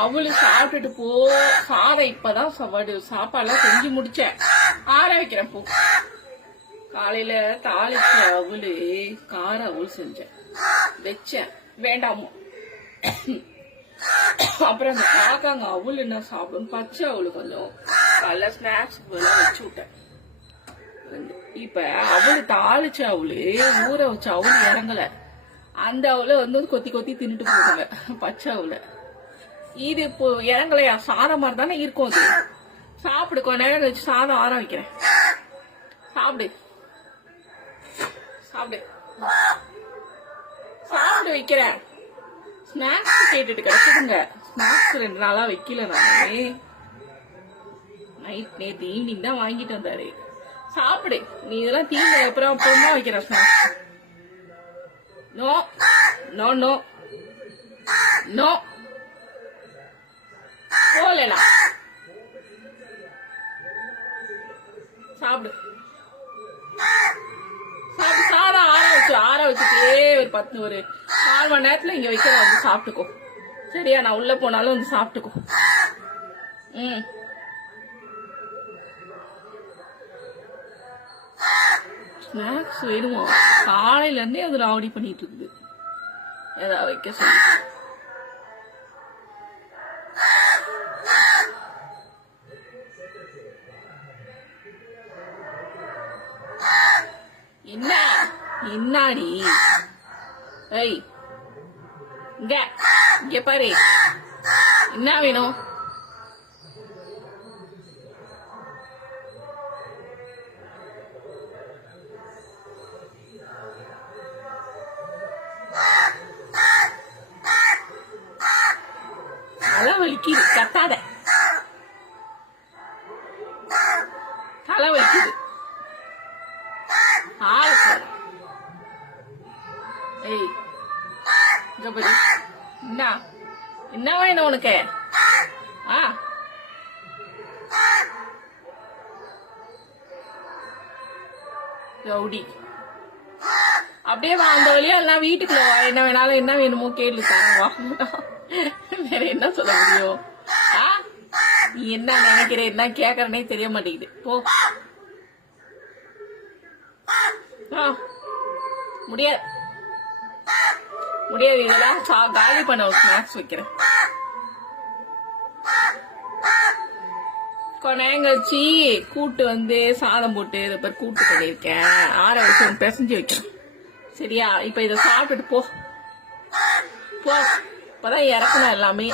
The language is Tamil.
அவளு சாப்பிட்டுட்டு போ. சாதம் இப்பதான் சாப்பாடுலாம் செஞ்சு முடிச்சேன். ஆற வைக்கிறேன் போ. காலையில தாளிச்ச அவளு கார அவள் செஞ்சேன் வச்சேன். வேண்டாமோ. அப்புறம் அந்த காக்காங்க அவளு என்ன சாப்பிடும், பச்சை அவளு கொஞ்சம் நல்ல ஸ்நாக்ஸ் வச்சு விட்டேன். இப்ப அவளு தாளிச்ச அவளு ஊற வச்ச அவளு இறங்கல. அந்த அவளை கொத்தி கொத்தி தின்னுட்டு போடுங்க பச்சை அவளை. இது இப்போ இறங்கலையா, சாதம் மாதிரி தானே இருக்கும். அது சாப்பிடு. கொஞ்ச நேரம் கழிச்சு சாதம் ஆற வைக்கிறேன். சாப்பிடு சாப்பிடு சாப்பிடு வைக்கிறேன். ஸ்நாக்ஸ் கேட்டுட்டு கிடைக்குதுங்க. ஸ்நாக்ஸ் 2 நாளா வைக்கல நானே. நேற்று ஈவினிங் தான் வாங்கிட்டு வந்தாரு. சாப்பிடு. நீ இதெல்லாம் தீங்க அப்புறமா வைக்கிற snacks. No no no no போலாம். சாப்பிடு சாப்பிடு. சாதம் ஆற வச்சுட்டே ஒரு 4 மணி நேரத்துல இங்க வைக்கிற சாப்பிட்டுக்கோ. சரியா? நான் உள்ள போனாலும் சாப்பிட்டுக்கோ. ஸ்நாக்ஸ் வேணுமா? காலையில இருந்தே அது ராவடி பண்ணிட்டு இருக்குது. ஏதாவது வைக்க சொல்லி. என்ன என்னாடி? ஏய், இங்க பாரு. என்ன வேணும்? தலை வலிக்குது. கத்தாத. தலை வலிக்குது. ஏய், என்ன வேணும் உனக்கு? ரவுடி. அப்படியே வா, அந்த வழியா எல்லாம் வீட்டுக்குள்ள வா. என்ன வேணாலும் என்ன வேணுமோ கேள்வி தரவா. வேற என்ன சொல்ல முடியும்? நீ என்ன நினைக்கிற, என்ன கேக்குறனே தெரிய மாட்டேங்குது. போ. முடியாது முடியாது. இதெல்லாம் காலி பண்ண ஒரு ஸ்நாக்ஸ் வைக்கிறேன். கொஞ்ச நேரம் கழிச்சு கூட்டு சாதம் போட்டு இதை பேர் கூட்டு பண்ணிருக்கேன். ஆற வச்சு பிசைஞ்சு வைக்கிறேன். சரியா? இப்ப இதை சாப்பிட்டுட்டு போ. இப்பதான் இறக்கணும் எல்லாமே.